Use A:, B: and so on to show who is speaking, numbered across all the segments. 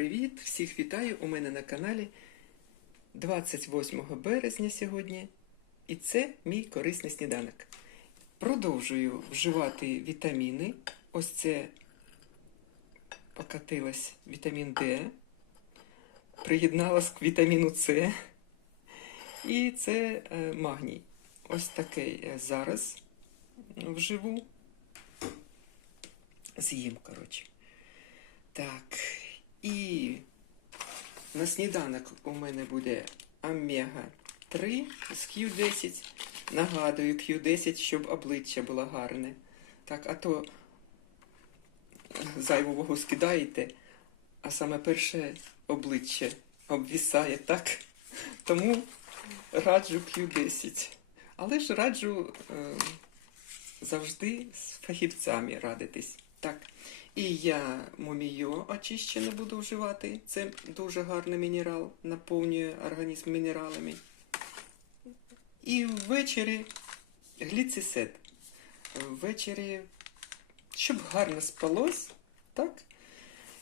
A: привіт! Всіх вітаю у мене на каналі 28 березня сьогодні. І це мій корисний сніданок. Продовжую вживати вітаміни. Ось це покатилась вітамін Д, приєдналась к вітаміну С. І це е, магній. Ось такий е, зараз вживу. З'їм, коротше. Так. І на сніданок у мене буде омега 3 з Q10. Нагадую, Q10, щоб обличчя було гарне. Так, а то зайву вагу скидаєте, а саме перше обличчя обвісає, так? Тому раджу Q10. Але ж раджу е, завжди з фахівцями радитись. Так. І я мумійо очищене буду вживати. Це дуже гарний мінерал, наповнює організм мінералами. І ввечері гліцисет. Ввечері, щоб гарно спалось, так?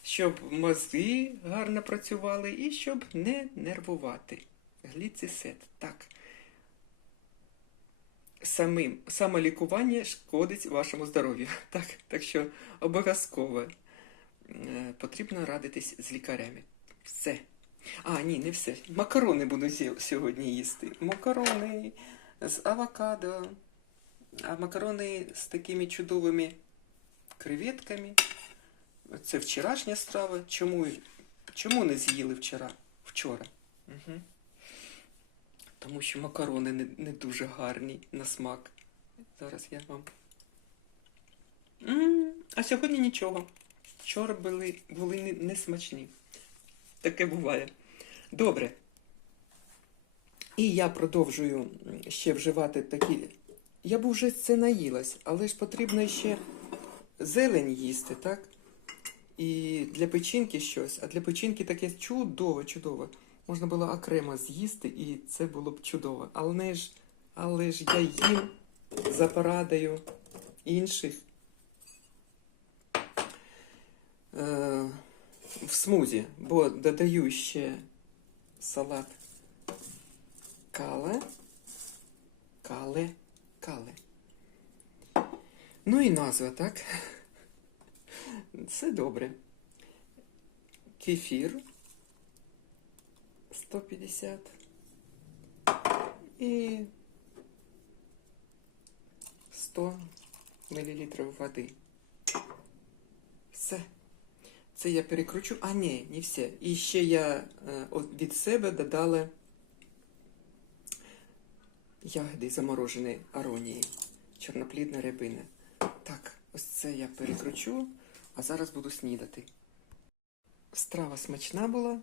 A: Щоб мозги гарно працювали і щоб не нервувати. Гліцисет. Так. Самим самолікування шкодить вашому здоров'ю. Так, так що обов'язково е, потрібно радитись з лікарями. Все. А, ні, не все. Макарони буду сьогодні їсти. Макарони з авокадо, а макарони з такими чудовими креветками. Це вчорашня страва. Чому, чому не з'їли вчора? Вчора. Угу. Тому що макарони не, не дуже гарні на смак. Зараз я вам. м а сьогодні нічого. Вчора були, були не, смачні. Таке буває. Добре. І я продовжую ще вживати такі. Я б вже це наїлась, але ж потрібно ще зелень їсти, так? І для печінки щось, а для печінки таке чудово, чудово. Можна було окремо з'їсти, і це було б чудово. Але ж, але ж я їм за порадою інших е, в смузі, бо додаю ще салат кале, кале, кале. Ну і назва, так? Це добре. Кефір 150 і 100 мл води. Все. Це я перекручу. А, ні, не все. І ще я е, від себе додала ягоди замороженої аронії, чорноплідна рябина. Так, ось це я перекручу, а зараз буду снідати. Страва смачна була,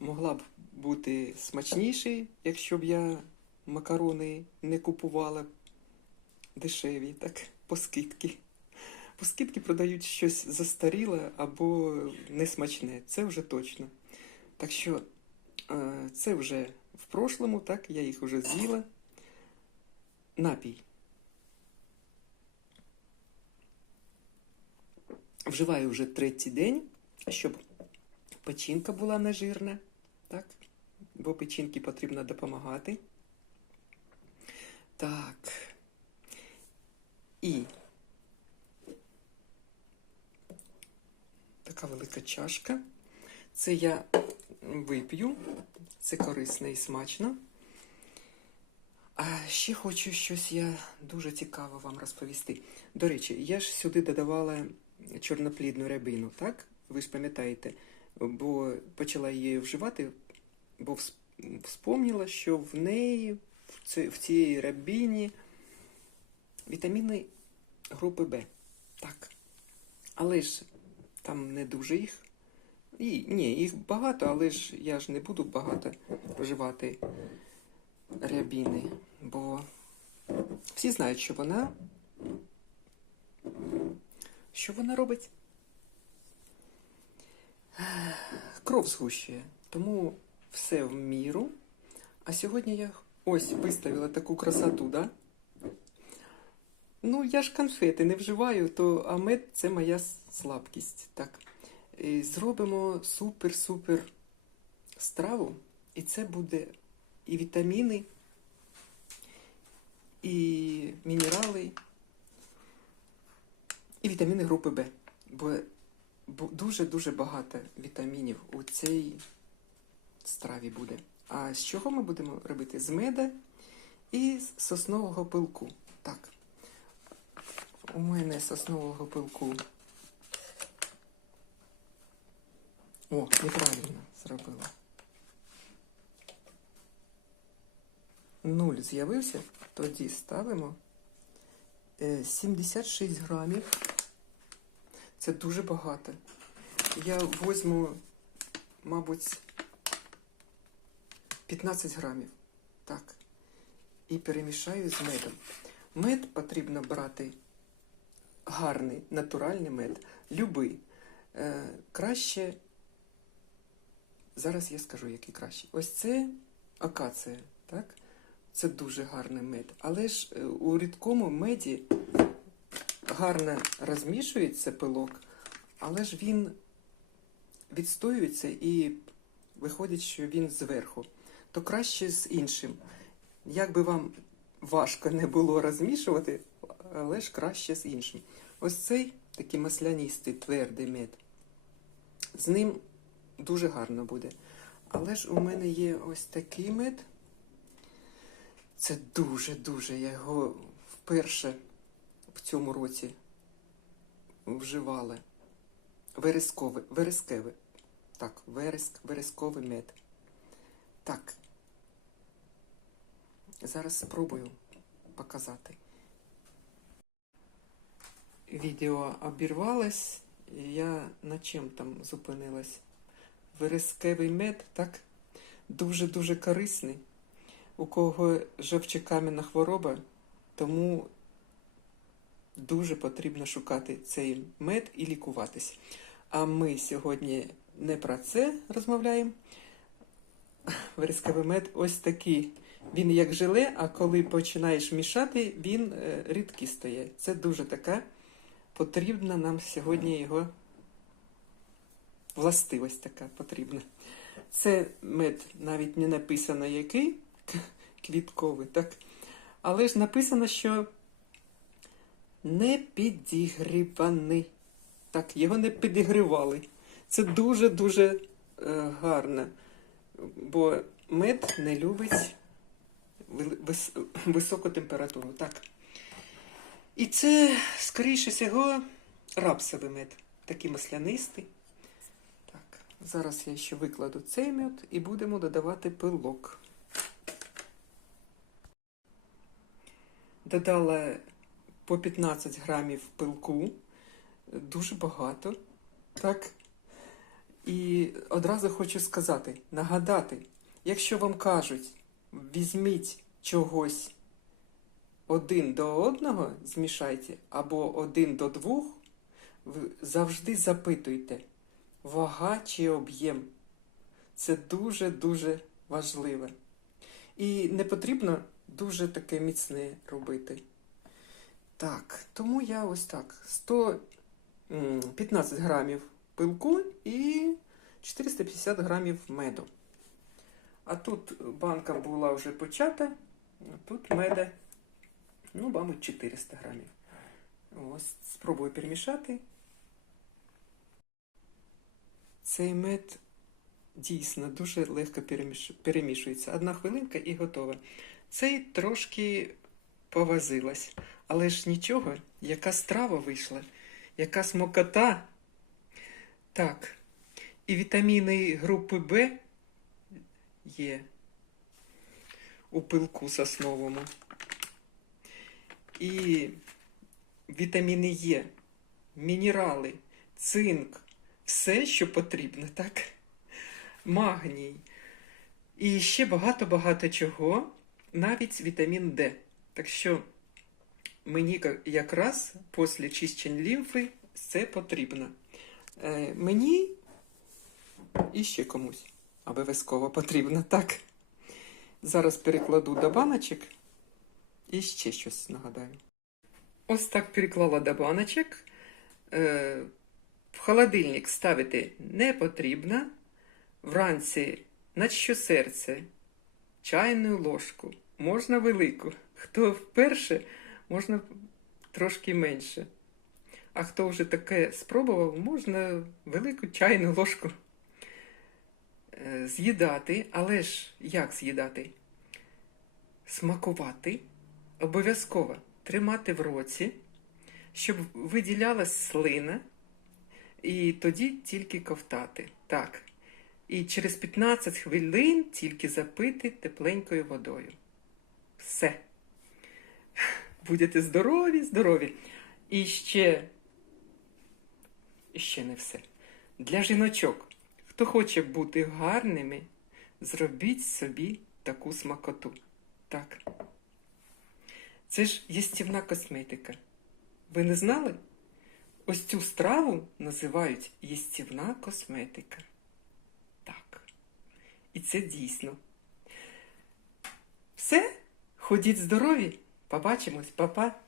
A: могла б бути смачнішою, якщо б я макарони не купувала дешеві, так, по скидки. По скидки продають щось застаріле або несмачне. Це вже точно. Так що е, це вже в прошлому, так, я їх вже з'їла. Напій. Вживаю вже третій день, щоб печінка була нежирна? Бо печінки потрібно допомагати. Так. І така велика чашка. Це я вип'ю. Це корисно і смачно. А ще хочу щось я дуже цікаво вам розповісти. До речі, я ж сюди додавала чорноплідну рябину, так? Ви ж пам'ятаєте, бо почала її вживати, бо вспомнила, що в неї, в, ці, в цій рябині вітаміни групи Б. Так. Але ж там не дуже їх. І, ні, їх багато, але ж я ж не буду багато вживати рябіни, бо всі знають, що вона. Що вона робить? Кров згущує. Тому все в міру. А сьогодні я ось виставила таку красоту, да? Ну, я ж конфети не вживаю, то а мед це моя слабкість. Так. і зробимо супер-супер страву. І це буде і вітаміни, і мінерали, і вітаміни групи Б. Бо дуже-дуже багато вітамінів у цій страві буде. А з чого ми будемо робити? З меда і з соснового пилку. Так. У мене соснового пилку. О, неправильно зробила. Нуль з'явився, тоді ставимо е, 76 грамів. Це дуже багато. Я возьму, мабуть, 15 грамів. Так. І перемішаю з медом. Мед потрібно брати гарний, натуральний мед. Любий. Е, краще. Зараз я скажу, який краще. Ось це акація, так? Це дуже гарний мед. Але ж е, у рідкому меді гарно розмішується пилок, але ж він відстоюється і виходить, що він зверху. То краще з іншим. Як би вам важко не було розмішувати, але ж краще з іншим. Ось цей такий маслянистий твердий мед. З ним дуже гарно буде. Але ж у мене є ось такий мед. Це дуже-дуже. Я його вперше в цьому році вживала. Вересковий, верескевий. Так, вереск, вересковий мед. Так. Зараз спробую показати. Відео обірвалось, я на чим там зупинилась? Верескевий мед, так? Дуже-дуже корисний. У кого жовчокам'яна хвороба, тому дуже потрібно шукати цей мед і лікуватись. А ми сьогодні не про це розмовляємо. Верескевий мед ось такий. Він як желе, а коли починаєш мішати, він е, рідкий стає. Це дуже така потрібна нам сьогодні його властивість така потрібна. Це мед навіть не написано який квітковий, так? Але ж написано, що не підігріваний. Так, його не підігрівали. Це дуже-дуже е, гарно, бо мед не любить високу температуру. Так. І це, скоріше всього, рапсовий мед, такий маслянистий. Так, зараз я ще викладу цей мед і будемо додавати пилок. Додала по 15 грамів пилку, дуже багато. Так. І одразу хочу сказати, нагадати, якщо вам кажуть, візьміть чогось один до одного, змішайте, або один до двох, завжди запитуйте, вага чи об'єм. Це дуже-дуже важливо. І не потрібно дуже таке міцне робити. Так, тому я ось так. 115 грамів пилку і 450 грамів меду. А тут банка була вже почата, а тут меда, ну, мабуть, 400 грамів. Ось спробую перемішати. Цей мед дійсно дуже легко перемішується. Одна хвилинка і готово. Цей трошки повозилась. Але ж нічого, яка страва вийшла, яка смокота. Так, і вітаміни групи Б є у пилку сосновому. І вітаміни Є, мінерали, цинк, все, що потрібно, так? Магній. І ще багато-багато чого, навіть вітамін Д. Так що мені якраз після чищень лімфи це потрібно. Е, мені і ще комусь обов'язково потрібно, так? Зараз перекладу до баночок і ще щось нагадаю. Ось так переклала до баночок. Е, в холодильник ставити не потрібно. Вранці на щосерце чайну ложку, можна велику. Хто вперше, можна трошки менше. А хто вже таке спробував, можна велику чайну ложку з'їдати. Але ж як з'їдати? Смакувати обов'язково тримати в році, щоб виділялась слина, і тоді тільки ковтати. Так. І через 15 хвилин тільки запити тепленькою водою. Все. Будете здорові, здорові. І ще, і ще не все. Для жіночок, хто хоче бути гарними, зробіть собі таку смакоту. Так. Це ж їстівна косметика. Ви не знали? Ось цю страву називають їстівна косметика. Так. І це дійсно. Все, ходіть здорові, побачимось, па-па.